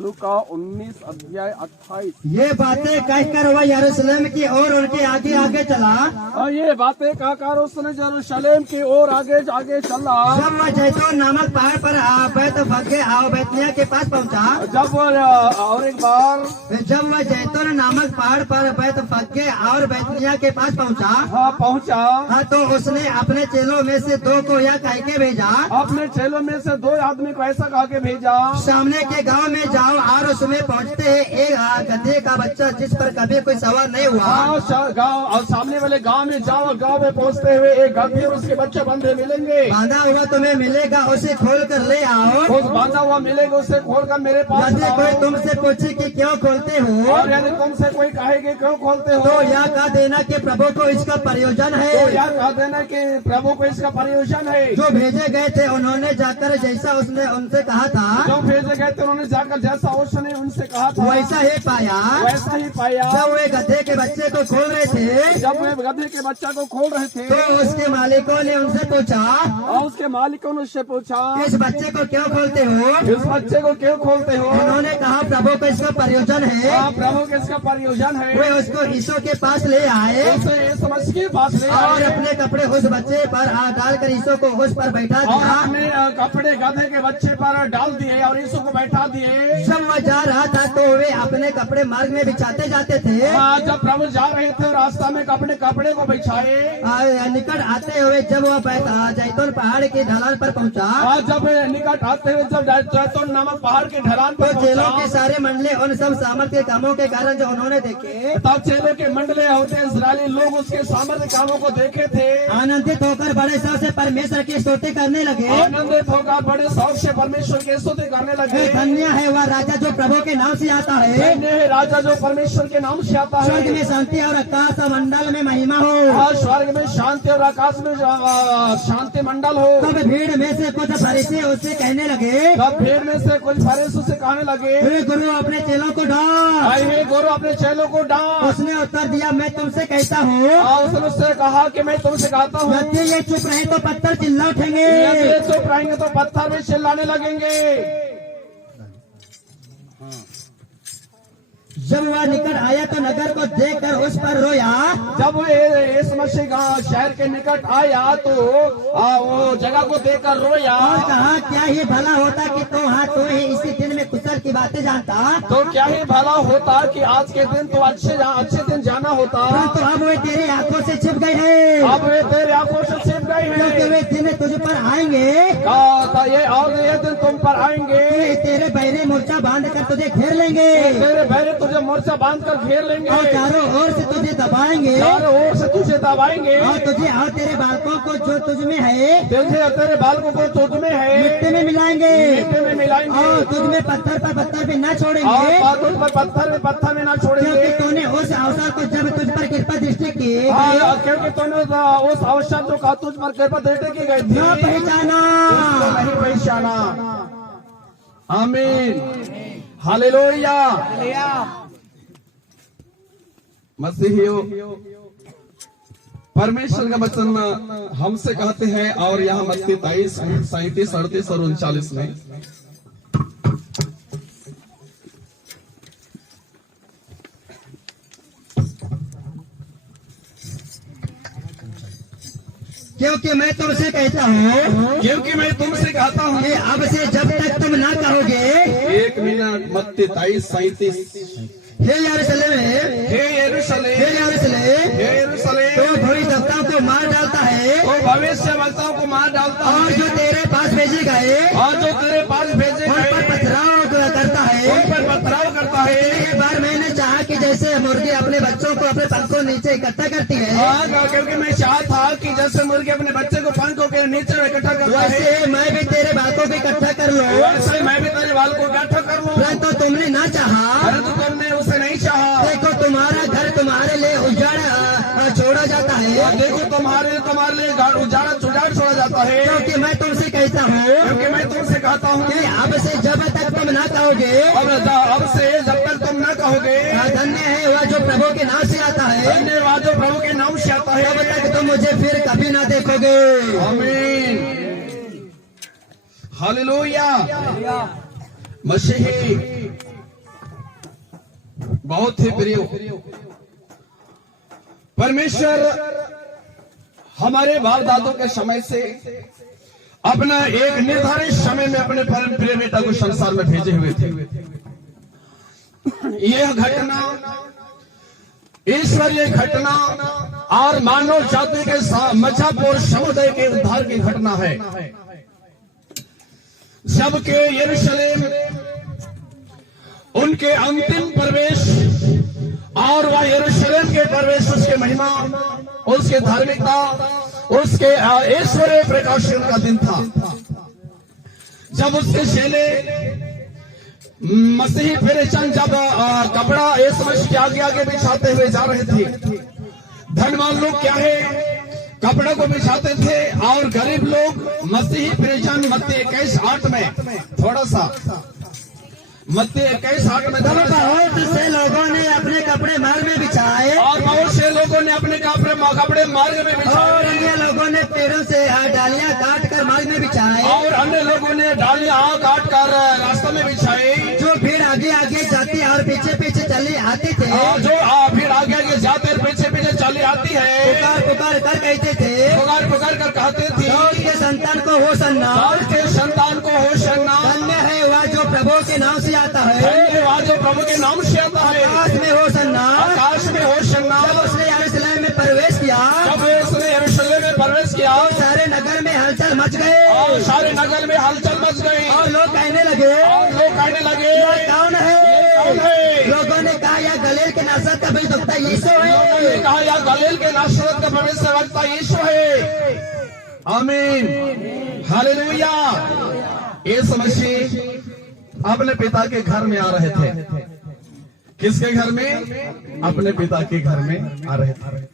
लूका 19 अध्याय 28। ये बातें कहकर वह यरूशलेम की ओर उनके आगे आगे चला। और ये बातें कहकर उसने यरूशलेम की ओर आगे आगे चला। जब वह जैतून नामक पहाड़ पर बैतफगे बैतनिय्याह के पास पहुंचा। जब और एक बार जब वह जैतून नामक पहाड़ पर बैतफगे और बैतनिय्याह के पास पहुंचा। पहुंचा तो उसने अपने चेलों में से दो को यह कह के भेजा। अपने चेलों में से दो आदमी को ऐसा कह के भेजा, सामने के गांव में जाओ और उसमें पहुंचते हैं एक गधे का बच्चा जिस पर कभी कोई सवार नहीं हुआ। गाँव और सामने वाले गांव में जाओ, गांव में पहुंचते हुए एक गधे और उसके बच्चे बंधे मिलेंगे। बांधा हुआ तुम्हें मिलेगा, उसे खोल कर ले आओ। उस बांधा हुआ मिलेगा, उसे खोल कर मेरे पास यदि कोई तुमसे पूछे कि क्यों खोलते हो, और यदि तुमसे कोई कहेगा क्यों खोलते हो, तो यह कह देना कि प्रभु को इसका प्रयोजन है। तो यह कह देना कि प्रभु को इसका प्रयोजन है। जो भेजे गए थे उन्होंने जाकर जैसा उसने उनसे कहा था, जो भेजे गए थे उन्होंने जाकर जैसा उसने उनसे कहा था वैसा ही पाया। वैसा ही पाया। जब वे गधे के बच्चे को खोल रहे थे, जब वे गधे के बच्चा को खोल रहे थे, तो उसके मालिकों ने उनसे पूछा, और उसके मालिकों ने उससे पूछा, इस बच्चे को क्यों खोलते हो? इस बच्चे को क्यों खोलते हो? उन्होंने कहा प्रभु को इसका प्रयोजन है। प्रभु के इसका प्रयोजन है। वे उसको यीशु के पास ले आए उसे समझ के पास ले और आए अपने कपड़े उस बच्चे पर डालकर यीशु को उस पर बैठा और दिया। अपने कपड़े गधे के बच्चे पर डाल दिए और यीशु को बैठा दिए। जब वह जा रहा था तो वे अपने कपड़े मार्ग में बिछाते जाते थे। जब प्रभु जा रहे थे रास्ता में कपड़े को बिछाए। निकट आते हुए जब वह जैतून पहाड़ की ढलान पर पहुंचा, जब निकट आते हुए जब जैतून नामक पहाड़ की ढलान पर तो चेलों के सारे मंडले उन सब सामर्थ्य कामों के कारण जो उन्होंने देखे, तब चेलों के मंडले होते इस्राएली लोग उसके सामर्थ्य कामों को देखे थे। आनंदित होकर बड़े शौक से परमेश्वर की स्तुति करने लगे। आनंदित होकर बड़े शौक से परमेश्वर की स्तुति करने लगे। धन्य है वह राजा जो प्रभु के नाम से आता है। धन्य है राजा जो परमेश्वर के नाम से आता है। स्वर्ग में शांति और आकाश मंडल में महिमा हो। स्वर्ग में शांति और आकाश में शांति मंडल हो। तब भीड़ में से कुछ फरीसी उससे कहने लगे, तब भीड़ में से कुछ फरीसी उससे कहने लगे, हे गुरु अपने चेलों को डांट। हे गुरु अपने चेलों को डांट। उसने उत्तर दिया, मैं तुमसे कहता हूँ, उसने उससे कहा कि मैं तुमसे कहता हूँ, यदि ये चुप रहे तो पत्थर चिल्ला उठेंगे। यदि ये चुप रहेंगे तो पत्थर भी चिल्लाने लगेंगे। जब वह निकट आया तो नगर को देखकर उस पर रोया। जब वो इस मसीह शहर के निकट आया तो वो जगह को देखकर रोया और कहा, क्या ही भला होता कि तो ही इसी दिन में कुशल की बातें जानता। तो क्या ही भला होता कि आज के दिन तो अच्छे दिन जाना होता। तो अब वे तेरे आंखों से छिप गए हैं। अब वे तेरे आंखों से छिप गए हैं, क्योंकि वे दिन तुझ पर आएंगे। ये दिन तुम पर आएंगे। तेरे बहरे मोर्चा बांध कर तुझे घेर लेंगे। तेरे बहरे तुझे मोर्चा बांध कर घेर लेंगे और चारों ओर से तुझे दबाएंगे। चारों ओर से तुझे दबाएंगे और तुझे और तेरे बालकों को जो तुझ में है, तेरे बालकों को तुझ में है मिट्टी में मिलाएंगे। मिट्टी में मिलाएंगे और तुझ में पत्थर पर पत्थर भी न छोड़ेंगे। और तुझ पर पत्थर में ना छोड़ेंगे। क्योंकि तूने उस अवसर को जब तुझ पर कृपा दृष्टि की, क्योंकि तूने उस अवसर जो का तुझ पर कृपा दृष्टि की गई थी, न पहचाना, नहीं पहचाना। आमीन, हालेलुया। मसीहियों, परमेश्वर का वचन हमसे कहते हैं और यहाँ मत्ती 23, 37, 38 और 39 में, क्योंकि मैं तुमसे कहता हूँ, क्योंकि मैं तुमसे कहता हूँ कि अब से जब तक तुम ना कहोगे, 1 मिनट, मत्ती 23, 37, हे यरूशलेम, हे यरूशलेम, हे यरूशलेम, हे यरूशलेम, तो भविष्यवक्ताओं को मार डालता है वो भविष्यवक्ताओं को मार डालता और है, जो तेरे पास भेजे गए और जो तेरे पास भेजे उन पर गए पथराव करता है। उन पर पथराव करता है। एक बार मैंने चाहा कि जैसे मुर्गी अपने बच्चों को अपने पंखों नीचे इकट्ठा करती है, क्योंकि मैं चाहता था कि जैसे मुर्गी अपने बच्चे को पंखों के नीचे इकट्ठा करता है, वैसे मैं भी तेरे बालकों को इकट्ठा कर लूं। वैसे ही मैं भी तेरे बाल को इकट्ठा कर लूं। परंतु तुमने ना चाहा। परंतु तुमने उसे नहीं चाहा। देखो तुम्हारा घर तुम्हारे लिए उजाड़ छोड़ा जाता है। देखो तुम्हारे लिए उजाड़ छोड़ा जाता है। क्योंकि मैं तुमसे कहता हूँ, क्योंकि मैं तुमसे कहता हूँ कि अब से जब तक तुम ना कहोगे, अब से जब तक तुम न कहोगे, धन्य है वह जो प्रभु के नाम से आता है, धन्यवाद जो प्रभु के नाम से आता है, तब तक तुम मुझे फिर कभी ना देखोगे। आमीन, हालेलुया। मसीही बहुत ही प्रिय परमेश्वर हमारे बाप दादों के समय से अपना एक निर्धारित समय में अपने परम प्रिय बेटा को संसार में भेजे हुए थे। यह घटना ईश्वरीय घटना और मानव जाति के मच्छापुर समुदाय के उद्धार की घटना है। जबकि यरूशलेम उनके अंतिम प्रवेश और वह यरूशलेम के प्रवेश, उसके महिमा, उसके धार्मिकता, उसके ऐश्वर्य प्रकाशन का दिन था। जब उसके चेले मसीही परेशान जब कपड़ा इस मनुष्य के आगे आगे बिछाते हुए जा रहे थे, धनवान लोग क्या है कपड़े को बिछाते थे और गरीब लोग मसीही परेशान मत्ती 21:8 में थोड़ा सा मत्ती 21:8 में बहुत से लोगों ने अपने कपड़े मार्ग में बिछाए और बहुत से लोगों ने अपने कपड़े मार्ग में बिछाए और अन्य लोगों ने पेड़ों से डालियां काट कर मार्ग में बिछाए और अन्य लोगों ने डालियां काट कर रास्ते में बिछाई। जो भीड़ आगे आगे जाती और पीछे पीछे चली आती थे, जो भीड़ आगे आगे जाते पीछे पीछे चली आती है, पुकार पुकार कर कहते थे, पुकार पुकार कर कहते थे, दाऊद के संतान को होशन्ना, दाऊद के संतान को होशन्ना, धन्य है वह जो प्रभु के नाम से आता है, धन्य वह जो प्रभु के नाम से आता है, आकाश में होशन्ना, आकाश में होशन्ना। जब उसने यरूशलेम में प्रवेश किया, जब उसने यरूशलेम में प्रवेश किया, सारे नगर में हलचल मच गए और सारे नगर में हलचल मच गई और लोग कहने लगे, कौन है? लोगों ने कहा यह गलील के नासरत का भविष्यवक्ता यीशु है। लोगों ने कहा यह गलील के नासरत का भविष्यवक्ता यीशु है। आमीन, हालेलुया। यीशु मसीह अपने पिता के घर में आ रहे थे। किसके घर में? अपने पिता के घर में आ रहे थे।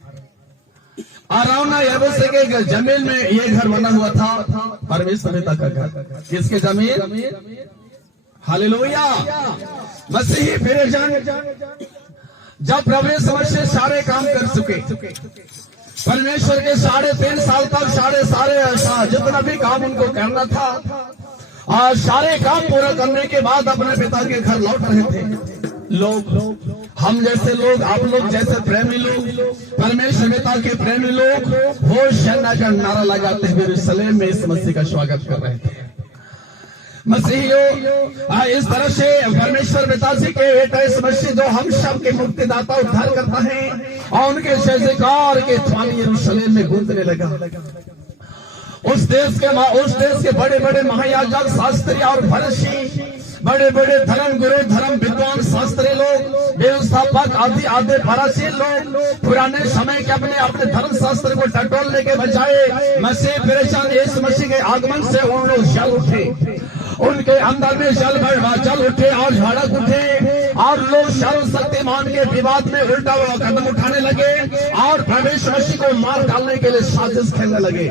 अराउना यबूसी के जमीन में ये घर बना हुआ था, परमेश्वर पिता का घर। किसके जमीन? हालेलुया। मसीही परेशान जब प्रभु यीशु मसीह सारे काम कर चुके, परमेश्वर के 3.5 साल तक सारे जितना भी काम उनको करना था और सारे काम पूरा करने के बाद अपने पिता के घर लौट रहे थे। लोग, हम जैसे लोग, आप लोग जैसे प्रेमी लोग, परमेश्वर पिता के प्रेमी लोग होशाना का नारा लगाते हुए यरूशलेम में इस मसीह का स्वागत कर रहे थे। मसीहियों, इस तरह से परमेश्वर पिता जी के बेटा इस मसीह जो हम सब के मुक्तिदाता उद्धार करता है और उनके जयकार के ध्वनि यरूशलेम में गूंजने लगा। उस देश के बड़े बड़े महायाजक, शास्त्री और फरीसी, बड़े बड़े धर्म गुरु, धर्म विद्वान, शास्त्री लोग, व्यवस्थापक आदि फरीसी लोग पुराने समय के अपने धर्म शास्त्र को टटोलने के बजाय मसीह परेशान इस मसीह के आगमन से उन लोग जल उठे, उनके अंदर में जल उठे और झड़क उठे और लोग सर्वशक्तिमान के विवाद में उल्टा कदम उठाने लगे और प्रभु मसीह को मार डालने के लिए साजिश खेलने लगे।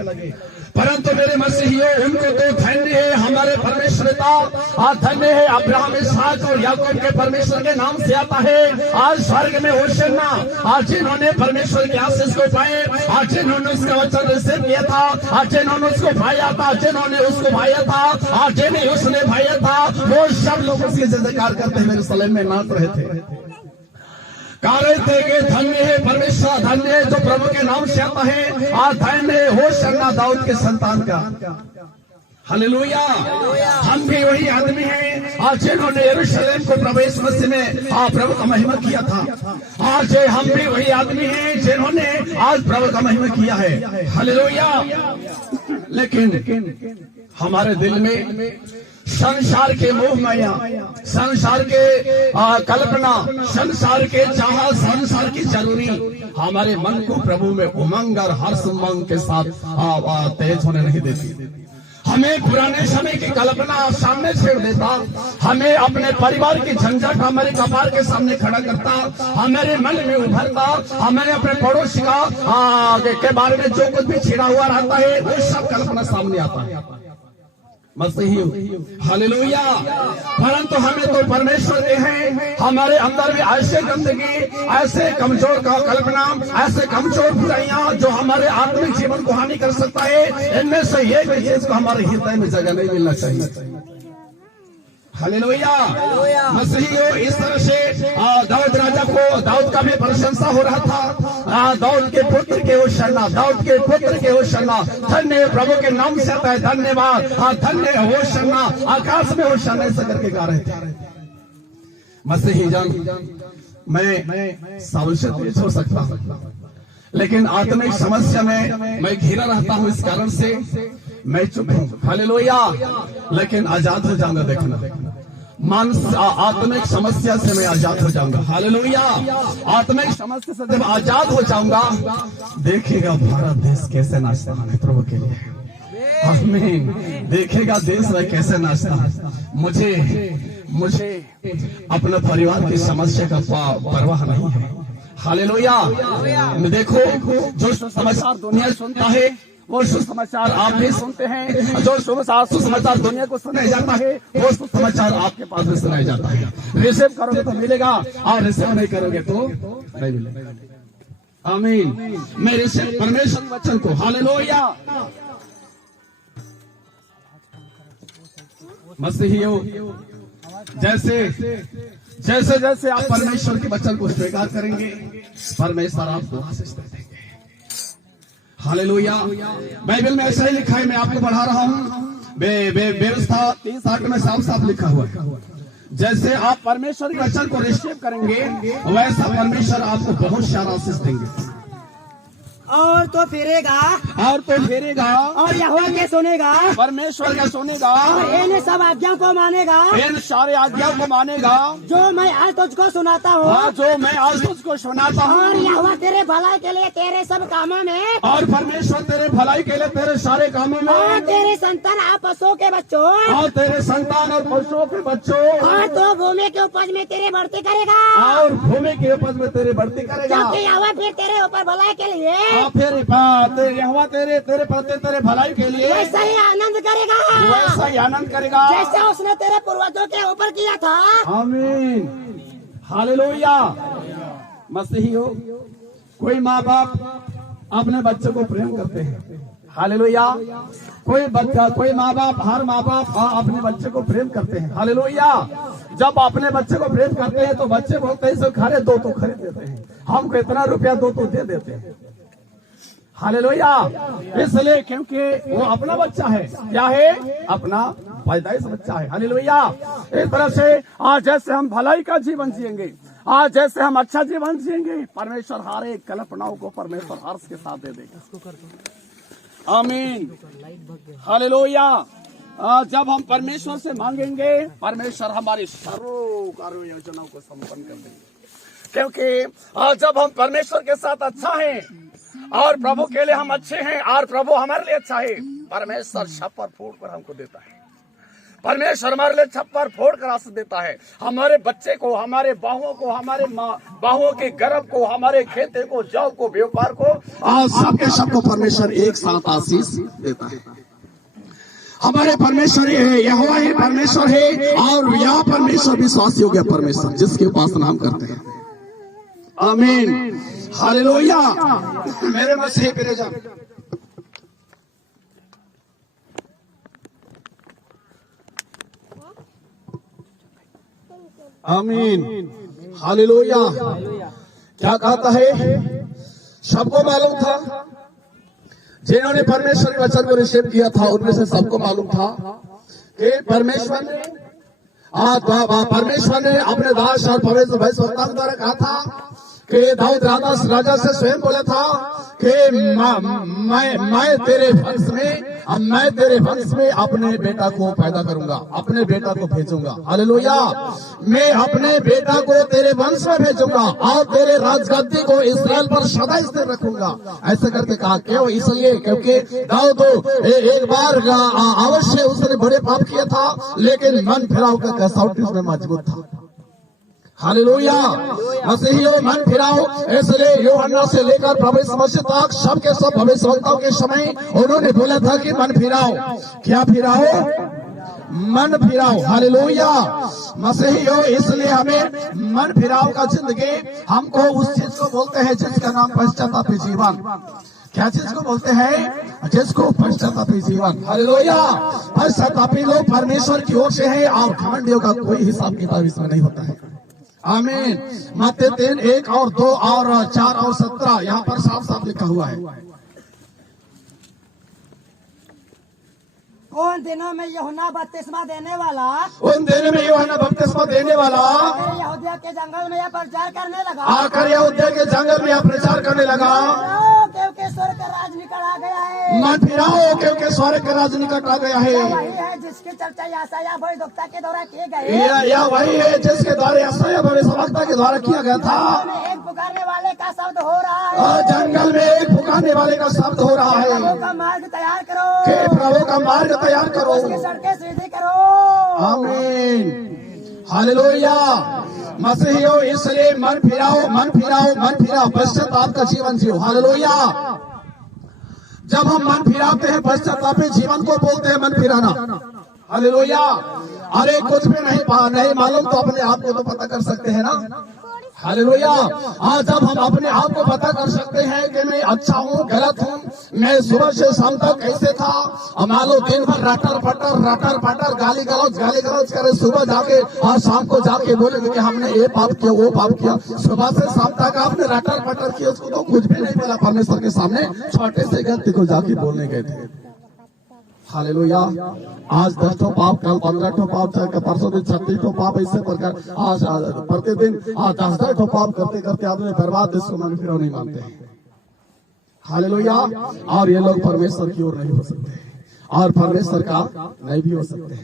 परंतु मेरे मसीहियों, उनको तो धन्य है हमारे परमेश्वर पिता, धन्य है अब्राहम, इसहाक और याकूब के परमेश्वर के नाम से आता है। आज स्वर्ग में होशाना, आज जिन्होंने परमेश्वर के आशीष को पाए, आज जिन्होंने उसका वचन रिसीव किया था, आज जिन्होंने उसको भाया था, जिन्होंने उसको भाया था, आज जिन्हें उसने भाया था, वो सब लोग उसकी जयकार करते हुए यरूशलेम में नाच रहे थे। कह रहे थे कि धन्य है परमेश्वर, धन्य है जो प्रभु के नाम से आता है, आज धन्य है होशाना दाऊद के संतान का। हालेलुया। हम भी वही आदमी हैं आज जिन्होंने यरूशलेम को प्रभु यीशु मसीह में प्रभु का महिमा किया था। आज हम भी वही आदमी हैं जिन्होंने आज प्रभु का महिमा किया है। हालेलुया। लेकिन हमारे दिल में संसार के मोह माया, संसार के कल्पना, संसार के चाह, संसार की जरूरी हमारे मन को प्रभु में उमंग और हर्ष उमंग के साथ तेज होने नहीं देती। हमें पुराने समय की कल्पना सामने छेड़ देता, हमें अपने परिवार की झंझट हमारे कपार के सामने खड़ा करता, हमारे मन में उभरता, हमें अपने पड़ोसी के बारे में जो कुछ भी छिड़ा हुआ रहता है वो सब कल्पना सामने आता है। मसीही हालेलुया। परंतु हमें तो परमेश्वर के हैं, हमारे अंदर भी ऐसे गंदगी, ऐसे कमजोर का कल्पना, ऐसे कमजोर बुराइयां जो हमारे आत्मिक जीवन को हानि कर सकता है, इनमें से एक भी चीज को हमारे हृदय में जगह नहीं मिलना चाहिए। हालेलुया। मसीहियों, इस तरह से दाऊद राजा को देखो दाऊद का भी प्रशंसा हो रहा था। दाऊद के पुत्र के होशाना, दाऊद के पुत्र के होशाना, धन्य प्रभु के नाम से आता है धन्यवाद, धन्य होशाना, आकाश में होशाना ऐसा करके गा रहे थे। मसीही जान, मैं साउल से तेज हो सकता हूं, लेकिन आत्मिक समस्या में मैं घिरा रहता हूं, इस कारण से मैं चुप हूं। हालेलुया। लेकिन आजाद हो जाऊंगा, देखना आत्मिक समस्या से मैं आजाद हो जाऊंगा। हालेलुया। आत्मिक समस्या से जब आजाद हो जाऊंगा, देखिएगा भारत देश कैसे नाचता है प्रभु के लिए। आमीन। देखेगा देश में कैसे नाचता है। मुझे अपने परिवार की समस्या का परवाह नहीं है। हालेलुया। देखो जो सुसमाचार दुनिया सुनता है वो सुसमाचार आप भी सुनते हैं। जो सुसमाचार दुनिया को सुनाया जाता है वो सुसमाचार आपके पास भी सुनाया जाता है। रिसीव करोगे तो मिलेगा और रिसीव नहीं करोगे तो नहीं मिलेगा। आमीन। मैं रिसीव परमेश्वर वचन को, हालेलुया। मसीहियों, जैसे जैसे आप परमेश्वर के वचन को स्वीकार करेंगे, परमेश्वर आपको आशीष देंगे। हालेलुया। बाइबल में ऐसा ही लिखा है, मैं आपको पढ़ा रहा हूँ। व्यवस्था 30:8 में साफ साफ लिखा हुआ है, जैसे आप परमेश्वर के वचन को रिसीव करेंगे वैसा परमेश्वर आपको बहुत सारा आशीष देंगे। और तो फेरेगा, और यहोवा के सुनेगा, परमेश्वर का सुनेगा, और इन सब आज्ञाओं को मानेगा, इन सारे आज्ञाओं को मानेगा जो मैं आज तुझको सुनाता हूँ, जो मैं आज तुझको सुनाता हूँ। और यहोवा तेरे भलाई के लिए तेरे सब कामों में, और परमेश्वर तेरे भलाई के लिए तेरे सारे कामों में, और तेरे संतान और पशुओं के बच्चों, और तेरे संतान और पशुओं के बच्चों, और तो भूमि के उपज में तेरे बढ़ती करेगा, और भूमि के उपज में तेरे बढ़ती करेगा। क्योंकि यहोवा फिर तेरे ऊपर भलाई के लिए, फिर यहोवा तेरे प्रति तेरे भलाई के लिए वैसा ही आनंद करेगा, वैसा ही आनंद करेगा जैसे उसने तेरे पूर्वजों के ऊपर किया था। आमीन। हालेलुया। मसीहियों, कोई माँ बाप अपने बच्चों को प्रेम करते हैं। हालेलुया। कोई माँ बाप, हर माँ बाप अपने बच्चे को प्रेम करते हैं। हालेलुया। जब अपने बच्चे को प्रेम करते हैं तो बच्चे बोलते हैं खरीद दो तो खरीद देते हैं, हमको इतना रुपया दो तो दे देते हैं। हालेलुया। इसलिए क्योंकि वो अपना बच्चा है। क्या है? अपना पैदाइश बच्चा है। हालेलुया। इस तरह से आज जैसे हम भलाई का जीवन जिएंगे, आज जैसे हम अच्छा जीवन जिएंगे, परमेश्वर हर एक कल्पनाओं को परमेश्वर हर्ष के साथ दे देगा। आमीन। हालेलुया। जब हम परमेश्वर से मांगेंगे, परमेश्वर हमारी सर्व कार्य योजनाओं को संपन्न कर देंगे। क्योंकि जब हम परमेश्वर के साथ अच्छा हैं और प्रभु के लिए हम अच्छे हैं और प्रभु हमारे लिए अच्छा है, परमेश्वर छप्पर फोड़ कर हमको देता है। परमेश्वर हमारे लिए छप्पर फोड़ कर आशीष देता है। हमारे बच्चे को, हमारे बाहुओं को, हमारे बाहुओं के गर्भ को, हमारे खेते को, जौ को, व्यापार को, सबके सबको परमेश्वर एक साथ आशीष देता है। हमारे परमेश्वर है, यहोवा ही परमेश्वर है, और यह परमेश्वर विश्वास योग्य परमेश्वर जिसकी उपासना हम करते हैं। आमीन। हालेलुया। मेरे मसीह प्रिय जन, आमीन। हालेलुया। क्या कहता है? सबको मालूम था, जिन्होंने परमेश्वर के वचन को रिसीव किया था उनमें से सबको मालूम था कि परमेश्वर ने अपने दास और पवित्र भविष्यवक्ता द्वारा कहा था कि दाऊद राजा से स्वयं बोला था कि मैं तेरे वंश में अपने बेटा को पैदा करूंगा, अपने बेटा को भेजूंगा। हालेलुया। मैं अपने बेटा को तेरे वंश में भेजूंगा और तेरे राजगद्दी को इस्राएल पर सदा स्थिर रखूंगा। ऐसा करके कहा। क्यों? इसलिए क्योंकि दाऊद एक बार अवश्य उसने बड़े पाप किया था, लेकिन मन फिराव का कसौटी उसमें मजबूत था। हालेलुया। मसीहियों, मन फिराओ। इसलिए यूहन्ना से लेकर प्रभु यीशु मसीह तक सबके सब भविष्यवक्ताओं के समय उन्होंने बोला था कि मन फिराओ। क्या फिराओ? मन फिराओ। हालेलुया। मसीहियों, इसलिए हमें मन फिराओ का जिंदगी, हमको उस चीज को बोलते हैं जिसका नाम पश्चातापी जीवन। क्या चीज को बोलते हैं? जिसको पश्चातापी जीवन। हालेलुया। पश्चातापी लोग परमेश्वर की ओर से है और घमंडियों का कोई हिसाब किताब इसमें नहीं होता है। आमीन। मत्ती 3:1 और 2 और 4 और 17 यहाँ पर साफ साफ लिखा हुआ है। उन दिनों में यूहन्ना बपतिस्मा देने वाला उन दिनों में यूहन्ना बपतिस्मा देने वाला यहूदिया के जंगल में यह प्रचार करने लगा, आकर यहूदिया के जंगल में यह प्रचार करने लगा, क्योंकि स्वर्ग का राज निकट आ गया है। मन फिराओ क्योंकि स्वर्ग का राज निकट आ गया है। वही है जिसकी चर्चा यशायाह भविष्यद्वक्ता के द्वारा किए गए। यह वही है जिसके द्वारा यशायाह भविष्यद्वक्ता के द्वारा किया गया था। एक पुकारने वाले का शब्द हो रहा है, और जंगल में एक पुकारने वाले का शब्द हो रहा है प्रभु का मार्ग तैयार करो, कि प्रभु का मार्ग तैयार करो, उसकी सड़कें सीधी करो। आमीन, हालेलुया। मसीहियों, इसलिए मन फिराओ, मन फिराओ, मन फिराओ, पश्चाताप का जीवन जियो। हालेलुया। जब हम मन फिराते हैं, पश्चातापी जीवन को बोलते हैं मन फिराना। हालेलुया। अरे कुछ भी नहीं मालूम तो अपने आप को तो पता कर सकते हैं ना। हालेलुया। आज जब हम अपने आप को पता कर सकते हैं कि मैं अच्छा हूँ, गलत हूँ, मैं सुबह से शाम तक कैसे था, और मान लो दिन भर रटर फटर गाली गलौज करे, सुबह जाके और शाम को जाके बोलेंगे कि हमने ये पाप किया, वो पाप किया। सुबह से शाम तक आपने रटर फटर किया, उसको तो कुछ भी नहीं बोला परमेश्वर के सामने, छोटे से गलती को जाके बोलने गए थे। हालेलुया। आज 10 ठो पाप, कल 15 ठो पाप, परसों दिन 36 ठो पाप, ऐसे प्रकार आज प्रतिदिन 10 ठो पाप करते करते आदमी बर्बाद, इसको मन फिराओ नहीं मानते हैं। हालेलुया। और ये लोग परमेश्वर की ओर नहीं हो सकते और परमेश्वर का नहीं भी हो सकते।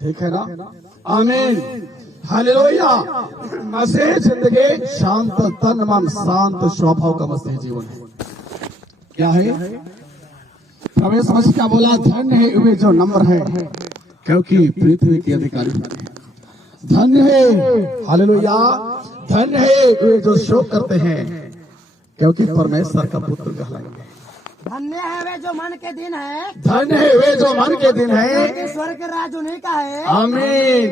ठीक है ना। आमीन, हालेलुया। मसीह जिंदगी शांत तन मन, शांत स्वभाव का मसीह जीवन है। क्या है? प्रभु समझ क्या बोला? धन्य है वे जो नम्र है, क्योंकि पृथ्वी के अधिकारी हैं। धन्य है, हालेलुया, धन्य है वे जो शोक करते हैं, क्योंकि परमेश्वर का पुत्र कहलाएंगे। धन्य है वे जो मन के दिन है, धन्य है वे जो मन के दिन है, स्वर्ग के राज उन्हीं का है। आमीन,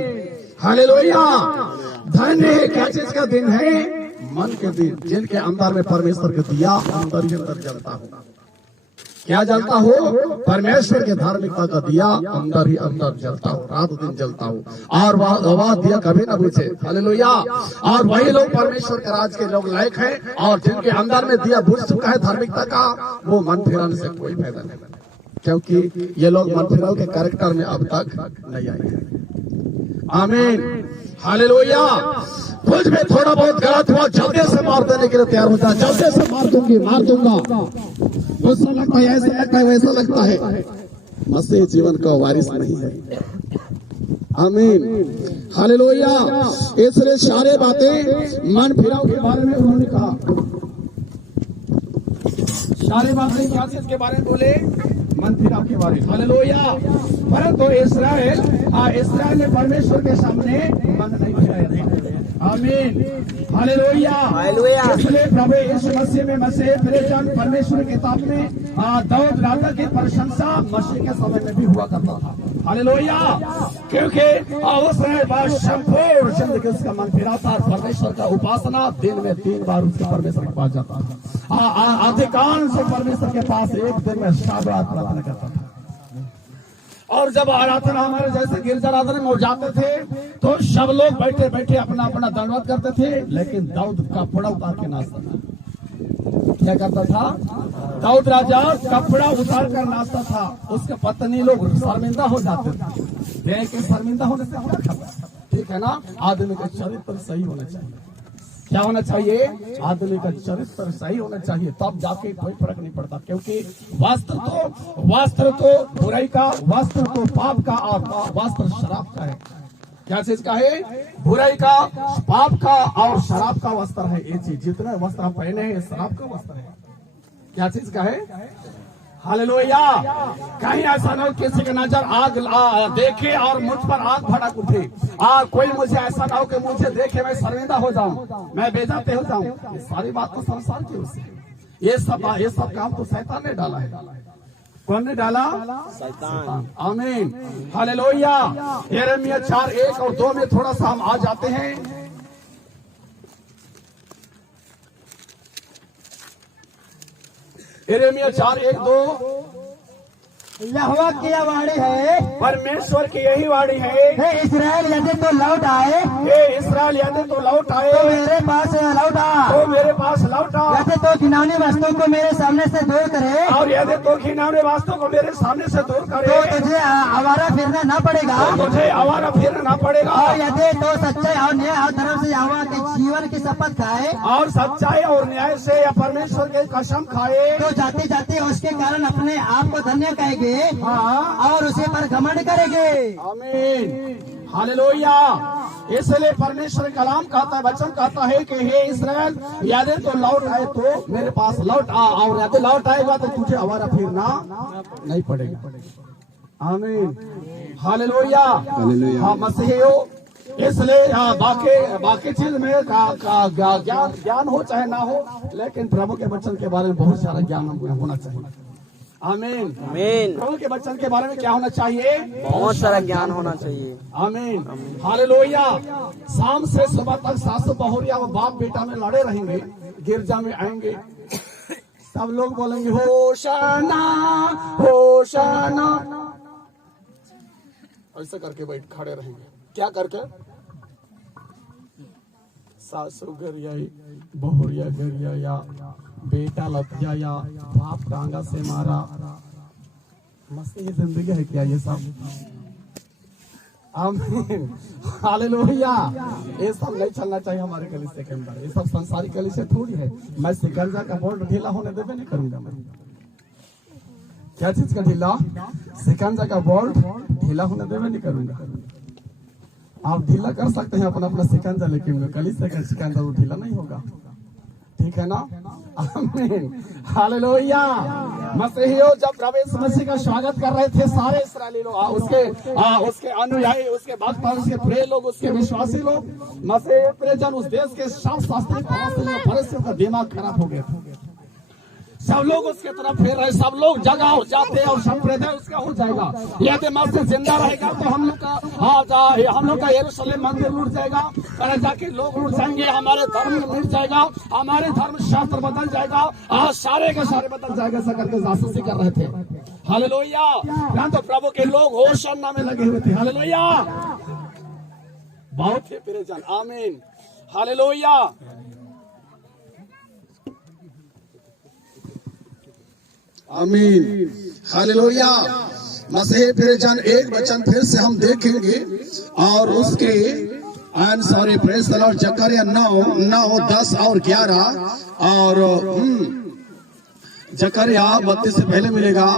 हालेलुया। धन्य है क्या चीज का दिन है? मन के दिन, जिनके अंदर में परमेश्वर के दिया अंदर ही अंदर जलता हो। क्या जलता हो? परमेश्वर के धार्मिकता का दिया अंदर ही अंदर जलता हो, रात दिन जलता हो, और वह दिया कभी न बुझे। हालेलुया। और वही लोग परमेश्वर के राज के लोग लायक हैं, और जिनके अंदर में दिया बुझ चुका है धार्मिकता का, वो मन फिराने से कोई फायदा नहीं, क्योंकि ये लोग मन फिराओ के कैरेक्टर में अब तक नहीं आए हैं। आमीन, हालेलुया। कुछ भी थोड़ा बहुत गलत हुआ, जल्दी से मार देने के लिए तैयार होता है, जल्दी से मार दूंगा, ऐसा लगता है, ऐसा लगता है, वैसा लगता है। मसीह जीवन का वारिस नहीं है। आमीन, हालेलुया। इसलिए सारे बातें मन फिराव के बारे में उन्होंने कहा। सारी बातें क्या चीज के बारे में बोले? मन फिराव के बारे में। हालेलुया। परंतु इस्राएल ने परमेश्वर के सामने मन नहीं फिराया। आमीन, हालेलुया। इसलिए प्रभु यीशु मसीह में परमेश्वर के किताब में दाऊद राजा की प्रशंसा मसीह के समय में भी हुआ करता था। हालेलुया। क्योंकि उस समय बाद संपूर्ण जिंदगी उसका मन फिराता, परमेश्वर का उपासना दिन में 3 बार उसके परमेश्वर के पास जाता था। अधिकांश परमेश्वर के पास एक दिन में 7 बार प्रार्थना करता था। और जब आराधना हमारे जैसे गिरजा आराधना में जाते थे, तो सब लोग बैठे बैठे अपना अपना दंडवत करते थे, लेकिन दाऊद कपड़ा उतार के नाचता था। क्या करता था? दाऊद राजा कपड़ा उतार कर नाचता था। उसके पत्नी लोग शर्मिंदा हो जाते थे। देख के शर्मिंदा होने से क्या खबर? ठीक है ना। आदमी का चरित्र सही होना चाहिए। क्या होना चाहिए? आदमी का चरित्र सही होना चाहिए, तब जाके कोई फर्क नहीं पड़ता। क्योंकि वस्त्र तो बुराई का, वस्त्र तो पाप का, और वस्त्र शराब का है। क्या चीज का है? बुराई का, पाप का और शराब का वस्त्र है। ये चीज जितने वस्त्र हम पहने हैं, शराब का वस्त्र है। क्या चीज का है? हालेलुया। कहीं ऐसा न हो किसी की नजर आग देखे और मुझ पर आग भड़क उठे, कोई मुझे ऐसा ना हो कि मुझे देखे मैं शर्मिंदा हो जाऊं, मैं बेजाते हो जाऊं। ये सारी बात तो संसार की उससे, ये सब काम तो शैतान ने डाला है। कौन ने डाला? शैतान। आमीन, हालेलुया। यिर्मयाह 4:1 और 2 में थोड़ा सा हम आ जाते हैं। यिर्मयाह 4:1-2 यहोवा की यह वाणी है, परमेश्वर की यही वाणी है। हे इस्राएल यदि तो लौट आए, हे इस्राएल यदि तो लौट आए, तो मेरे पास लौटा, तो मेरे पास लौटा, यदि तो घिनौनी वस्तु को मेरे सामने से दूर करे, और यदि तो घिनौने वास्तव को मेरे सामने से दूर करे, तो तुझे आवारा फिरना न पड़ेगा, तो मुझे आवारा फिरना पड़ेगा। और यदि तो सच्चाई और न्याय और धर्म से यहोवा के जीवन की शपथ खाए, और सच्चाई और न्याय से या परमेश्वर के कसम खाए, तो जाते जाते उसके कारण अपने आप को धन्य कहेंगे हाँ, और उसे पर घमंड करेंगे। आमीन, हालेलुया। इसलिए परमेश्वर कलाम कहता है, वचन कहता है कि हे इस्राएल यदि तो लौट आए तो मेरे पास लौट आ, और यदि लौट आएगा तो तुझे आवारा फिरना नहीं पड़ेगा। आमीन, हालेलुया। हाँ मसीहियों, इसलिए बाकी चीज में ज्ञान हो चाहे ना हो, लेकिन प्रभु के वचन के बारे में बहुत सारा ज्ञान हमको होना चाहिए। आमीन, आमीन। प्रभु के वचन के बारे में क्या होना चाहिए? बहुत सारा ज्ञान होना चाहिए। आमीन, हालेलुया। शाम से सुबह तक सासू बहुरिया और बाप बेटा में लड़े रहेंगे, गिरजा में आएंगे, सब लोग बोलेंगे होशाना होशाना, ऐसे करके बैठ खड़े रहेंगे। क्या करके? सासू गरियाई, बहुरिया गरिया, या बेटा लतिया, या बाप टांगा से मारा। मस्ती की जिंदगी है क्या ये सब? आमीन, हालेलुया। ये सब नहीं चलना चाहिए हमारे कलीसिया के अंदर। ये सब संसारी कलीसिया थोड़ी है। मैं सिकंजा का बोल्ट ढीला होने देवे नहीं करूंगा। मैं क्या चीज का ढीला? सिकंजा का बोल्ट ढीला होने देवे नहीं करूंगा। आप ढीला कर सकते हैं अपना अपना सिकंजा, लेकिन कलीसिया का सिकंजा वो ढीला नहीं होगा। ठीक है ना? आमीन, हालेलुया। मसीहियों, जब प्रभु यीशु मसीह का स्वागत कर रहे थे सारे इस्राएली लोग, उसके अनुयायी, उसके भक्त, उसके प्रिय लोग, उसके विश्वासी लोग, मसीह प्रियजन, उस देश के शास्त्री फरीसियों का दिमाग खराब हो गया था। सब लोग उसके तरफ फिर रहे, सब लोग जगह हो जाते हैं और संप्रदाय उसका हो जाएगा। यदि मसीह जिंदा रहेगा तो हम लोग का यरूशलेम मंदिर लूट जाएगा, जाके लोग लूट जाएंगे, हमारे धर्म मिट जाएगा, हमारे धर्म शास्त्र बदल जाएगा, सारे के सारे बदल जाएगा। ऐसा करके जासूसी कर रहे थे। हालेलुया। यहाँ तो प्रभु के लोग होशाना में लगे हुए थे। हालेलुया, बहुत ही प्रियजन। आमीन, हालेलुया। आमीन, हालेलुया। मसीह प्रियजन, एक वचन फिर से हम देखेंगे और उसके प्रेज द लॉर्ड, जकरिया 9, 10 और 11, और जकरिया 32 से पहले मिलेगा।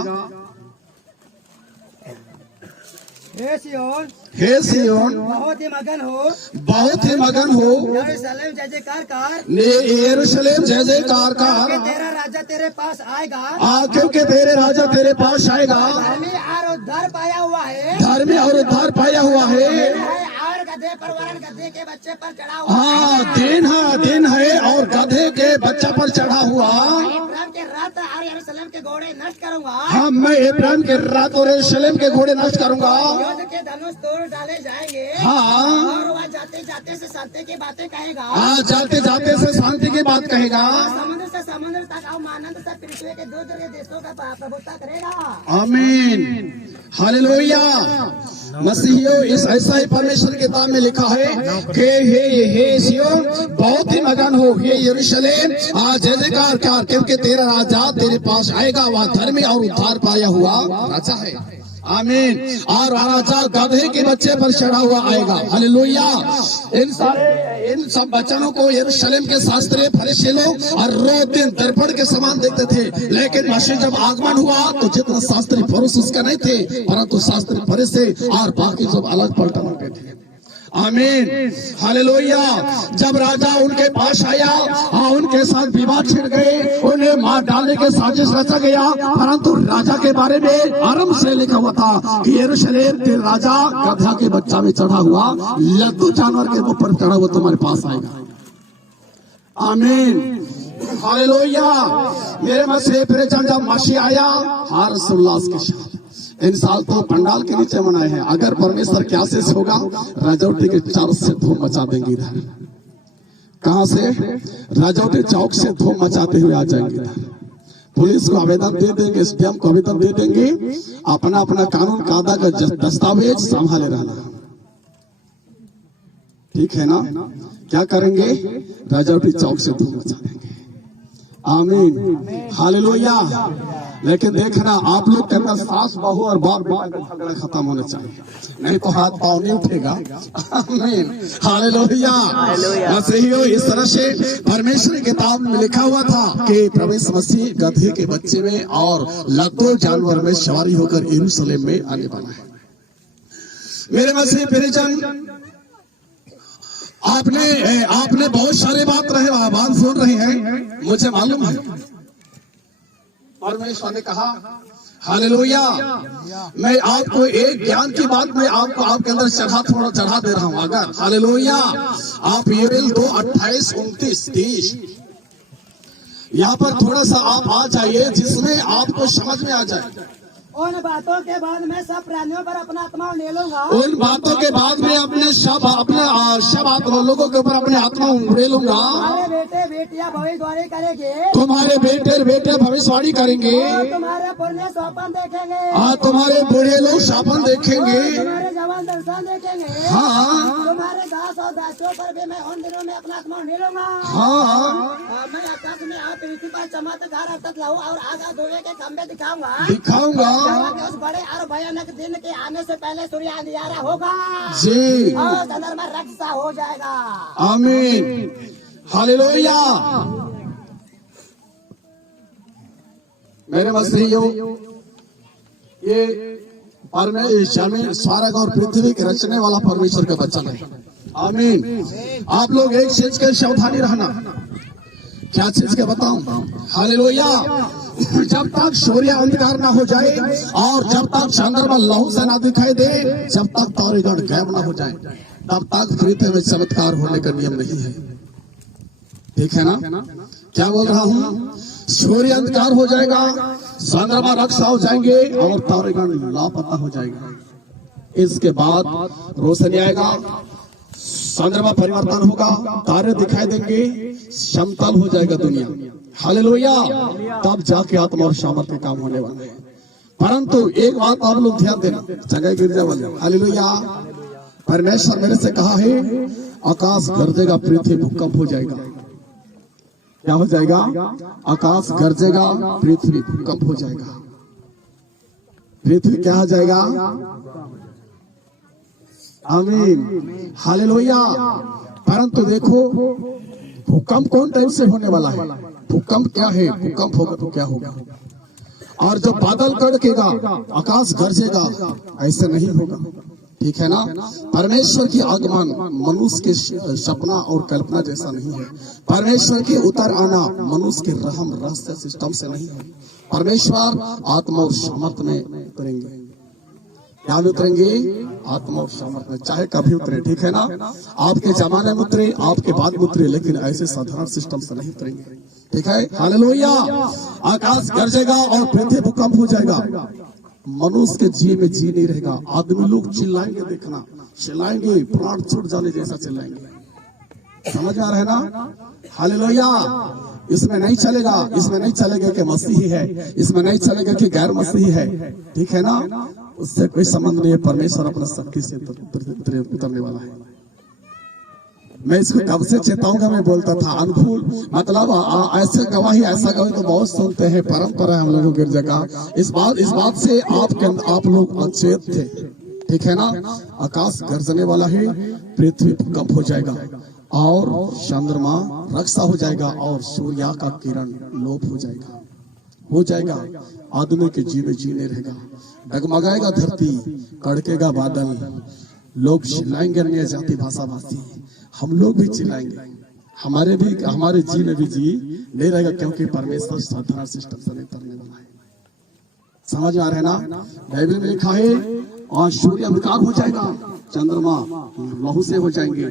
हे सियोन बहुत ही मगन हो, बहुत ही मगन हो, यरूशलेम जय जयकार कर, यरूशलेम जय जयकार कर, तेरा राजा तेरे पास आएगा, क्योंकि तेरे राजा तेरे पास आएगा, धर्मी और उद्धार पाया हुआ है, धर्मी और उद्धार पाया हुआ है, और गधे पर वरन गधे के बच्चे पर चढ़ा हुआ। हाँ, दिन है और गधे के बच्चा पर चढ़ा हुआ। इब्राहिम के रथ और यरूशलेम के घोड़े नष्ट करूंगा। हाँ, मैं इब्राहिम के रथ और यरूशलेम के घोड़े नष्ट करूंगा। युद्ध के धनुष तोड़ डाले जाएंगे। हाँ, और वह जाते जाते से शांति की बातें कहेगा। हाँ, जाते जाते से शांति की बात कहेगा। समुद्र से समुद्र तक और मानंद से पृथ्वी के दूर दूर देशों का प्रभुत्व करेगा। आमीन, हालेलुया। मसीहियों, इस ऐसा ही परमेश्वर की किताब में लिखा है कि हे सियोन बहुत ही मगन हो, हे यरूशलेम आज जय जयकार कर, क्योंकि तेरा राजा तेरे पास आएगा, वह धर्मी और उद्धार पाया हुआ राजा है। आमीन, और राजा गधे के बच्चे पर चढ़ा हुआ आएगा। हालेलुया। इन सब वचनों को यरूशलेम के शास्त्री फरीसी लोग और रोज दिन दर्पण के समान देखते थे, लेकिन मसीह जब आगमन हुआ तो जितना शास्त्री पुरुष उसका नहीं थे, परंतु शास्त्री फरीसी और बाकी सब अलग पलटन होते थे। आमीन, हालेलुया। जब राजा उनके पास आया, उनके साथ विवाद छिड़ गए, उन्हें मार डालने के साजिश रचा गया, परंतु राजा के बारे में आरंभ से लिखा हुआ था कि यरूशलेम के राजा गधा के बच्चा में चढ़ा हुआ, लद्दू जानवर के ऊपर चढ़ा हुआ तुम्हारे पास आएगा। आमीन, हालेलुया। मेरे मसीह प्रियजन, जब मसीह आया हर्ष उल्लास के साथ, इन साल तो पंडाल के नीचे मनाए हैं। अगर परमेश्वर के आशीष होगा, राजौटी के चारों से धूम मचा देंगे। इधर कहां से? राजौटी चौक से धूम मचाते हुए आ जाएंगे। पुलिस को आवेदन दे देंगे, स्टैम्प को आवेदन दे देंगे, अपना अपना कानून कायदा का दस्तावेज संभाले रहना। ठीक है ना? क्या करेंगे? राजावटी चौक से धूम मचा देंगे। आमीन, हालेलुया। लेकिन देखना, आप लोग के अंदर सास बहू और बाप बेटा का झगड़ा खत्म होना चाहिए, नहीं तो हाथ पांव नहीं उठेगा। आमीन, हालेलुया। मसीहियों, इस तरह से परमेश्वर की किताब में लिखा हुआ था कि प्रभु यीशु मसीह गधे के बच्चे में और लाखों जानवर में सवारी होकर यरूशलेम में आने वाला है। मेरे मसीह परिजन, आपने बहुत सारे बात सुन रहे हैं, मुझे मालूम है। परमेश्वर ने कहा, हालेलुया, मैं आपको एक ज्ञान की बात में आपको आपके अंदर चढ़ा दे रहा हूं। अगर हालेलुया आप यूएल 2:28-29-30 यहाँ पर थोड़ा सा आप आ जाइए, जिसमें आपको समझ में आ जाए। उन बातों के बाद मैं सब प्राणियों पर अपना आत्मा उड़े लूंगा। उन बातों के बाद में अपने सब आत्मा लोगों के ऊपर अपने आत्मा उड़े लूंगा। तुम्हारे बेटे बेटियां भविष्यवाणी करेंगे। तुम्हारे बेटे भविष्यवाणी करेंगे। तुम्हारे पुण्य स्वप्न देखेंगे। हाँ, तुम्हारे बूढ़े लोग स्वप्न देखेंगे। तुम्हारे जवान दर्शन देखेंगे। हाँ, तुम्हारे दास और दासियों पर भी मैं उन दिनों में अपना आत्मा उड़े लूंगा। हाँ, मैं आकाश में आप पृथ्वी पर चमत्कार अर्थात लहू और आग धुएं के खंभे दिखाऊंगा। उस बड़े और भयानक दिन के आने से पहले सूर्य अंधियारा होगा जी, और चंद्रमा रक्षा हो जाएगा। आमीन, हालेलुया। मेरे मसीहियों, ये परमेश्वर स्वर्ग और पृथ्वी के रचने वाला परमेश्वर का वचन है। आमीन। आप लोग एक चीज के सावधानी रहना। क्या चीज के बताऊं? हालेलुया। जब तक सूर्य अंधकार ना हो जाए और जब तक चंद्रमा लहू से ना दिखाई दे, जब तक तारेगण गायब ना हो जाए, तब तक पृथ्वी में चमत्कार होने का नियम नहीं है। ठीक है ना? क्या बोल रहा हूँ? सूर्य अंधकार हो जाएगा, चंद्रमा रक्षा हो जाएंगे और तारेगण लापता हो जाएगा। इसके बाद रोशनी आएगा, चंद्रमा परिवर्तन होगा, तारे दिखाई देंगे, समतल हो जाएगा दुनिया। हालेलुया। तब जाके आत्मा और सामर्थ्य काम होने वाला है। परंतु एक बात आप लोग ध्यान देना, जगह गिरजा वाले, हालेलुया। परमेश्वर मेरे से कहा है, आकाश गरजेगा, पृथ्वी भूकंप हो जाएगा। क्या हो जाएगा? आकाश गरजेगा, पृथ्वी भूकंप हो जाएगा। पृथ्वी क्या हो जाएगा? आमीन, हालेलुया। परंतु देखो, भूकंप कौन टाइम से होने वाला है? भूकंप क्या है? भूकंप होगा तो क्या होगा? और जब बादल कड़केगा, आकाश गरजेगा, ऐसे नहीं होगा। ठीक है ना? परमेश्वर की आगमन मनुष्य के सपना और कल्पना जैसा नहीं है। परमेश्वर के उतर आना मनुष्य के रहम रहस्य सिस्टम से नहीं है। परमेश्वर आत्मा और सामर्थ्य में उतरेंगे। क्या उतरेंगे? आत्मा और सामर्थ्य में, चाहे कभी उतरे। ठीक है ना? आपके जमाने में उतरे, आपके बाद में उतरे, लेकिन ऐसे साधारण सिस्टम से नहीं उतरेंगे। ठीक है? हालेलुया। आकाश गरजेगा और पृथ्वी भूकंप हो जाएगा। मनुष्य के जी में जी नहीं रहेगा। आदमी लोग चिल्लाएंगे, देखना, चिल्लाएंगे, प्राण छूट जाने जैसा चिल्लाएंगे। समझ आ रहा है ना? हालेलुया। इसमें नहीं चलेगा, इसमें नहीं चलेगा कि मसीही है, इसमें नहीं चलेगा कि गैर मसीही है। ठीक है ना? उससे कोई संबंध नहीं है। परमेश्वर अपना शक्ति से उतरने वाला है। मैं इसको कब से चेताऊंगा, मैं बोलता था अनुकूल, मतलब ऐसे गवाही, ऐसा गवाही तो बहुत सुनते हैं, परंपरा है हम लोगों की जगह। इस बात से आप लोग अचेत थे। ठीक है ना? आकाश गरजने वाला है, पृथ्वी भूकंप हो जाएगा और चंद्रमा रक्षा हो जाएगा और सूर्य का किरण लोप हो जाएगा। आदमी के जी में जी नहीं रहेगा। डगमगाएगा धरती, कड़केगा बादल, लोग चिल्लाएंगे, अन्य जाति भाषा भाषी, हम लोग भी चिल्लाएंगे। हमारे जी में भी जी नहीं रहेगा, क्योंकि परमेश्वर साधारण सिस्टम से नहीं उतरने वाला है। समझ में आ रहा है ना? बाइबल में लिखा है, और सूर्य अंधकार हो जाएगा, चंद्रमा लहू से हो जाएंगे,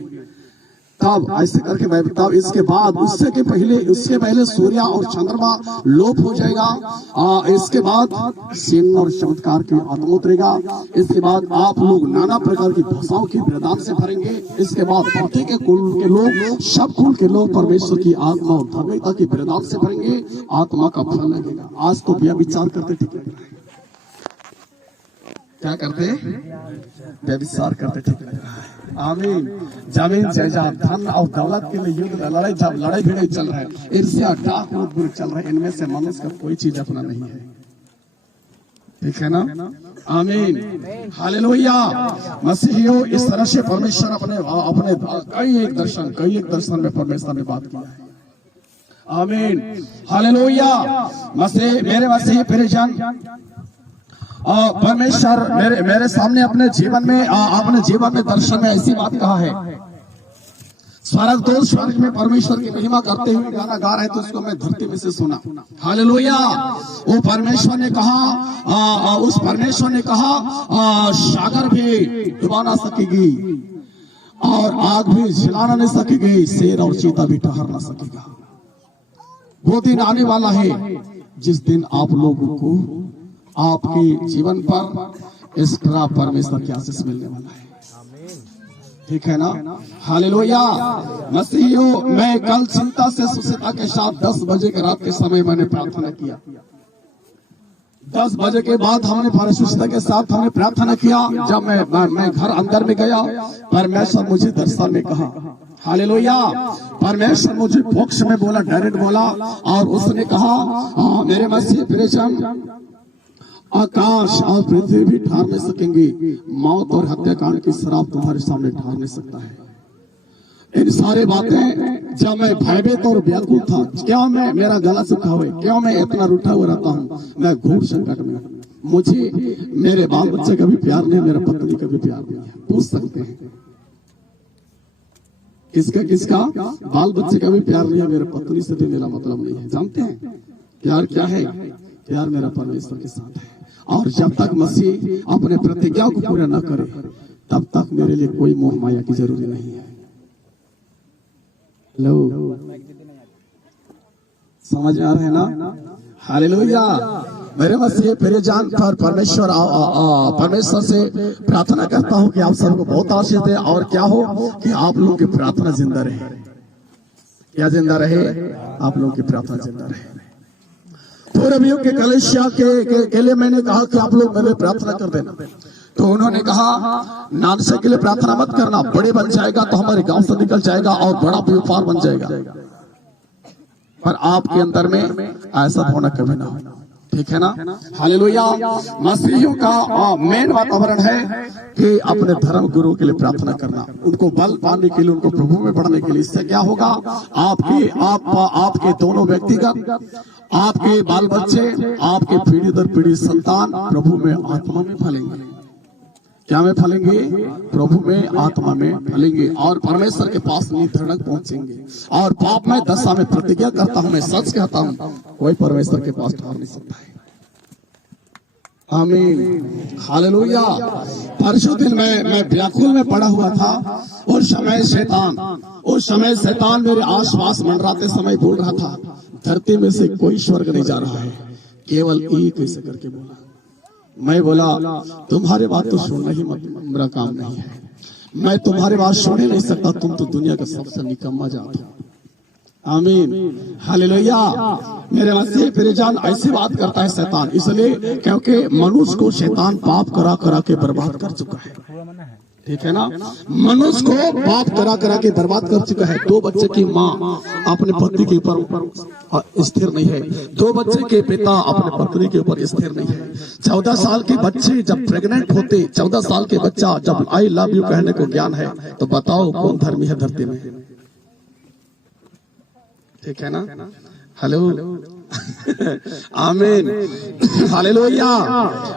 तब ऐसे करके मैं तब इसके बाद उसके पहले सूर्य और चंद्रमा लोप हो जाएगा। इसके बाद चिन्ह और चमत्कार की आत्मा उतरेगा। इसके बाद आप लोग नाना प्रकार की भाषाओं की वरदान से भरेंगे। इसके बाद पृथ्वी के कुल के लोग, सब कुल के लोग परमेश्वर की आत्मा और धार्मिकता की वरदान से भरेंगे। आत्मा का फल लगेगा। आज तो व्यभिचार करते ठीक लग रहा है। क्या करते? व्यभिचार करते ठीक लग रहा है। आमीन। जमीन जायदाद धन और दौलत के लिए युद्ध लड़ाई भिड़ाई चल रहा है, ईर्ष्या डाक बुरे चल रहे हैं। इनमें से मनुष्य का कोई चीज अपना नहीं है। ठीक है ना? आमीन। हालेलुया। मसीहियों, इस तरह से परमेश्वर अपने कई एक दर्शन में परमेश्वर ने बात किया है। आमीन। हालेलुया। मेरे मसीही प्रियजन, परमेश्वर मेरे सामने अपने जीवन में दर्शन में ऐसी बात कहा है। स्वर्ग तो स्वर्ग में परमेश्वर की महिमा करते हुए गाना गा रहे तो उसको मैं धरती में से सुना। हालेलुया। वो परमेश्वर ने कहा, उस परमेश्वर ने कहा सागर भी डुबा ना सकेगी और आग भी जला नहीं सकेगी, शेर और चीता भी ठहर ना सकेगा। वो दिन आने वाला है जिस दिन आप लोगों को आपके जीवन पर इस तरह परमेश्वर की आशीष मिलने वाला है। ठीक है ना? हालेलुया। मसीहियों, मैं कल चिंता से सुसिता के साथ 10 बजे के रात के समय मैंने प्रार्थना किया। 10 बजे के बाद हमने सुसिता के साथ हमने प्रार्थना किया। जब मैं घर अंदर में गया, परमेश्वर मुझे दर्शन में कहा। हालेलुया। परमेश्वर मुझे मोक्ष में बोला, डायरेक्ट बोला, और उसने कहा मेरे मसीह प्रियजन, आकाश और पृथ्वी भी ठहर नहीं सकेंगे, मौत और हत्याकांड की शराब तुम्हारे सामने ठहर नहीं सकता है। इन सारे बातें जब मैं भयभीत और व्याकुल था, क्या मैं मेरा गला सूखा हुआ, क्या मैं इतना रूठा हुआ रहता हूँ, मैं घोर संकट में। मुझे मेरे बाल बच्चे का भी प्यार नहीं, मेरा पत्नी का भी प्यार नहीं है। पूछ सकते हैं किसका बाल बच्चे का भी प्यार नहीं है, मेरे पत्नी से भी मेरा मतलब नहीं है। जानते हैं प्यार क्या है? प्यार मेरा परमेश्वर के साथ है। और जब तक मसीह अपने प्रतिज्ञा को पूरा न करे, तब तक मेरे लिए कोई मोह माया की जरूरी नहीं है। लो, समझ आ रहे हैं ना? हालेलुया। मेरे मसीह प्रियजन, पर परमेश्वर से प्रार्थना करता हूं कि आप सबको बहुत आशीष दे, और क्या हो कि आप लोगों की प्रार्थना जिंदा रहे। क्या जिंदा रहे? आप लोगों की प्रार्थना जिंदा रहे। पूर्व युग के कलीसिया के लिए मैंने कहा कि आप लोग मेरे प्रार्थना कर देना, तो उन्होंने कहा नानसे के लिए प्रार्थना मत करना, बड़े बन जाएगा तो हमारे गांव से निकल जाएगा और बड़ा व्यापार बन जाएगा। पर आपके अंदर में ऐसा होना कभी ना हो। ठीक है ना? हालेलुया। मसीहियों का मेन वातावरण है कि अपने धर्म गुरु के लिए प्रार्थना करना, उनको बल पाने के लिए, उनको प्रभु में बढ़ने के लिए। इससे क्या होगा? आपके दोनों व्यक्तिगत, आपके बाल बच्चे, आपके पीढ़ी दर पीढ़ी संतान प्रभु में आत्मा में फलेंगे। क्या में फलेंगे? प्रभु में आत्मा में फलेंगे और परमेश्वर के पास निर्धड़क पहुंचेंगे। और पाप में दशा में प्रतिज्ञा करता हूं, मैं सच कहता हूं, कोई परमेश्वर के पास ठहर नहीं सकता है। आमीन। हालेलुया। परसों दिन मैं व्याकुल में पड़ा हुआ था। उस समय शैतान मेरे आसपास मंडराते समय बोल रहा था, धरती में से कोई स्वर्ग नहीं जा रहा है, केवल एक ऐसे करके बोला। मैं बोला तुम्हारे बात तो सुनना ही मेरा काम नहीं है, मैं तुम्हारे बात सुन ही नहीं सकता, तुम तो दुनिया का सबसे निकम्मा जात हो। आमीन। हालेलुया। मेरे मसीह प्रियजन, ऐसी बात करता है शैतान, इसलिए क्योंकि मनुष्य को शैतान पाप करा करा के बर्बाद कर चुका है। ठीक है ना? मनुष्य को पाप करा करा के बर्बाद कर चुका है। 2 बच्चे की माँ अपने पति के ऊपर स्थिर नहीं है, 2 बच्चे के पिता अपने पत्नी के ऊपर स्थिर नहीं है। 14 साल के बच्चे जब प्रेग्नेंट होते, 14 साल के बच्चा जब आई लव यू कहने को ज्ञान है, तो बताओ कौन धर्मी है धरती में? ठीक है ना? हेलो। आमीन। हालेलुया।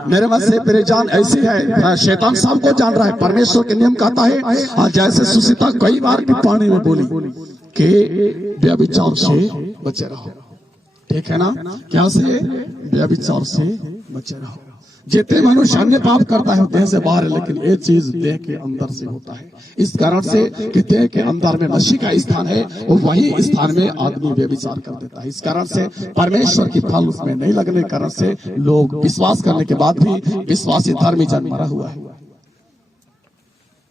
मेरे मसीह प्रियजन, ऐसी है, शैतान सबको जान रहा है। परमेश्वर के नियम कहता है, और जैसे सुसिता कई बार की पानी में बोली कि व्यभिचार से बचे रहो। ठीक है ना? क्या से? व्यभिचार से बचे रहो। जितने मनुष्य अन्य पाप करता है वो देह से बाहर है, लेकिन ये चीज देह के अंदर से होता है। इस कारण से कि देह के अंदर में मसीह का स्थान है और वही स्थान में आदमी व्यभिचार कर देता है। इस कारण से परमेश्वर की फल उसमें नहीं लगने के कारण से लोग विश्वास करने के बाद भी विश्वासी धर्मी जन मरा हुआ है।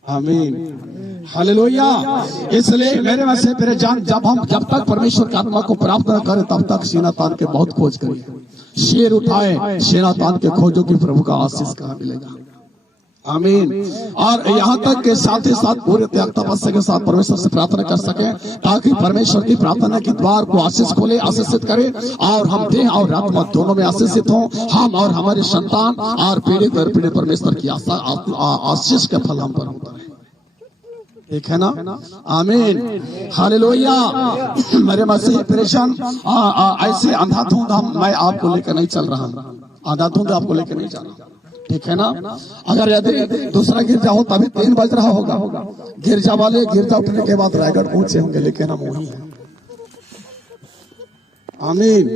आमीन, हालेलुया। इसलिए मेरे वैसे तेरे जान, जब तक परमेश्वर की आत्मा को प्राप्त न करें तब तक सीना तान के बहुत खोज करिए। शेर उठाए, सेना तान के खोजो कि प्रभु का आशीष कहाँ मिलेगा। आमीन। और यहाँ तक के साथ ही साथ पूरे त्याग तपस्या के साथ परमेश्वर से प्रार्थना कर सके, ताकि परमेश्वर की प्रार्थना के द्वार को आशीष खोले, आशीषित करे, और हम देह और आत्मा दोनों में आशीषित हों, हम और हमारे संतान, और पीढ़ी दर पीढ़ी परमेश्वर की आशीष का फल हम पर होता है। ठीक है ना? आमीन, हालेलुया। मेरे मसीह परेशान ऐसे अंधाधुंध मैं आपको लेकर नहीं चल रहा हूँ, अंधाधुंध आपको लेकर नहीं जा रहा। ठीक है ना? अगर यदि दूसरा गिरजा हो तभी 3 बज रहा होगा, गिरजा वाले गिरजा उठने के बाद रायगढ़ पहुंचे होंगे, लेकिन हम वही हैं। आमीन।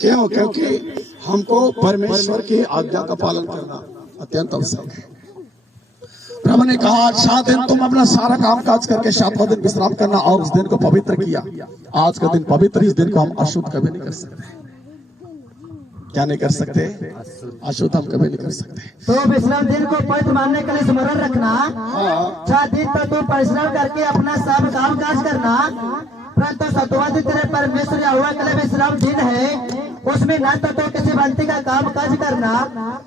क्यों? क्योंकि हमको परमेश्वर की आज्ञा का पालन करना अत्यंत आवश्यक है। प्रभु ने कहा 6 दिन तुम अपना सारा काम काज करके 7वां दिन विश्राम करना, और उस दिन को पवित्र किया। आज का दिन पवित्र, इस दिन को हम अशुद्ध कभी नहीं कर सकते। क्या नहीं कर सकते? अशुद्ध हम कभी नहीं कर सकते। तो विश्राम दिन को पवित्र मानने के लिए स्मरण रखना। 6 दिन तो तुम परिश्रम करके अपना सब काम काज करना, परंतु 7वां दिन तेरे परमेश्वर यहोवा के लिए विश्राम दिन है। उसमें न तो किसी बंदी का काम काज करना,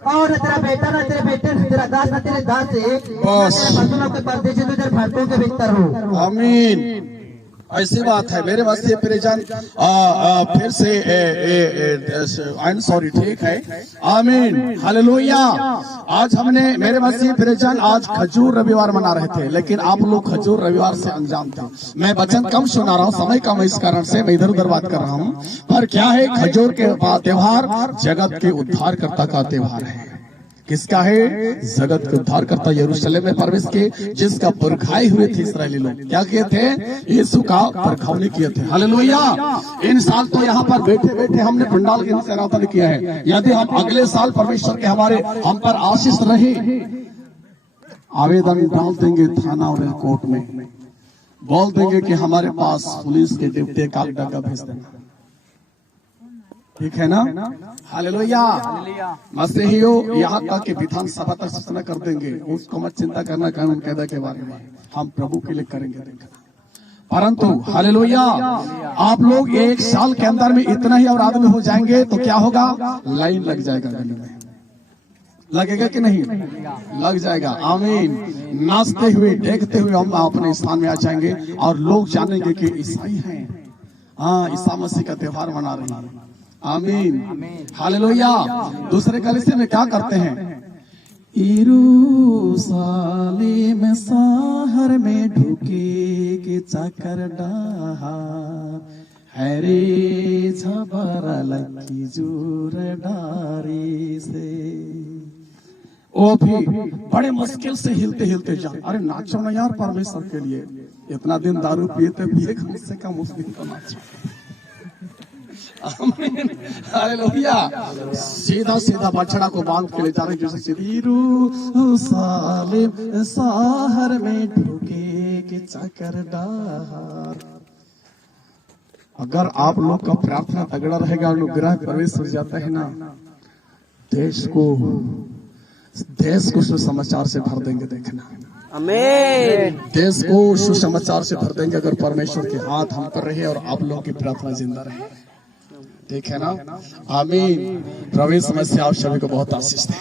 और न तेरा बेटा, न तेरे बेटे, न तेरा दास, न तेरे दास से, बस के परदेशी तो तेरे भक्तों के भीतर हो। आमीन। ऐसी बात है मेरे वास्ते परिजन। फिर से आई एम सॉरी, ठीक है। आमीन, हालेलुया। आज हमने मेरे वास्ते परिजन आज खजूर रविवार मना रहे थे, लेकिन आप लोग खजूर रविवार से अनजान थे। मैं वचन कम सुना रहा हूँ, समय कम है, इस कारण से मैं इधर उधर बात कर रहा हूँ। पर क्या है खजूर के त्योहार? जगत के उद्धारकर्ता का त्योहार है। किसका है? जगत के उद्धारकर्ता यरूशलेम में प्रवेश के, जिसका परखाए हुए थे इसराइली लोग। क्या किए थे? यीशु का परखावनी किए थे। हालेलुया। इन साल तो यहाँ पर बैठे बैठे हमने पंडाल के नीचे आराधना किया है। यदि हम अगले साल परमेश्वर के हम पर आशीष रहे, आवेदन डाल देंगे थाना और कोर्ट में, बोल देंगे कि हमारे पास पुलिस के ड्यूटी का डगा भेज देना। ठीक है ना? हालेलुया। मसीहियों, यहाँ तक कि विधानसभा तक सूचना कर देंगे, उसको मत चिंता करना कानून कायदा के बारे में, हम प्रभु के लिए करेंगे। परंतु हालेलुया, आप लोग 1 साल के अंदर में इतना ही और आदमी हो जाएंगे तो क्या होगा? लाइन लग जाएगा गली में। लगेगा कि नहीं? लग जाएगा। आमीन। नाचते हुए देखते हुए हम अपने स्थान में आ जाएंगे, और लोग जानेंगे कि ईसाई हैं। हाँ, ईसा मसीह का त्योहार मना रहे हैं। आमीन, हालेलुया। दूसरे कलीसिया में क्या करते हैं? यरूशलेम शहर में ढुके के चाकर डार, हरे झबरा लकी जोर डारी से। वो भी बड़े मुश्किल से हिलते हिलते जा। अरे नाचो ना यार परमेश्वर के लिए, इतना दिन दारू पिए भी कम से कम उस दिन तो नाचो। हालेलुया। सीधा सीधा बछड़ा को बांध के ले जा रहे, जैसे यरूशलेम शहर में ढुके के चाकर डार। अगर आप लोग का प्रार्थना तगड़ा रहेगा, अनुग्रह प्रवेश हो जाता है ना, देश को सुसमाचार से भर देंगे। देखना, आमीन। देश को सुसमाचार से भर देंगे अगर परमेश्वर के हाथ हम पर रहे और आप लोगों की प्रार्थना जिंदा रहे। ठीक है ना? आमीन। प्रभु समझ से आप सभी को बहुत आशीष दे।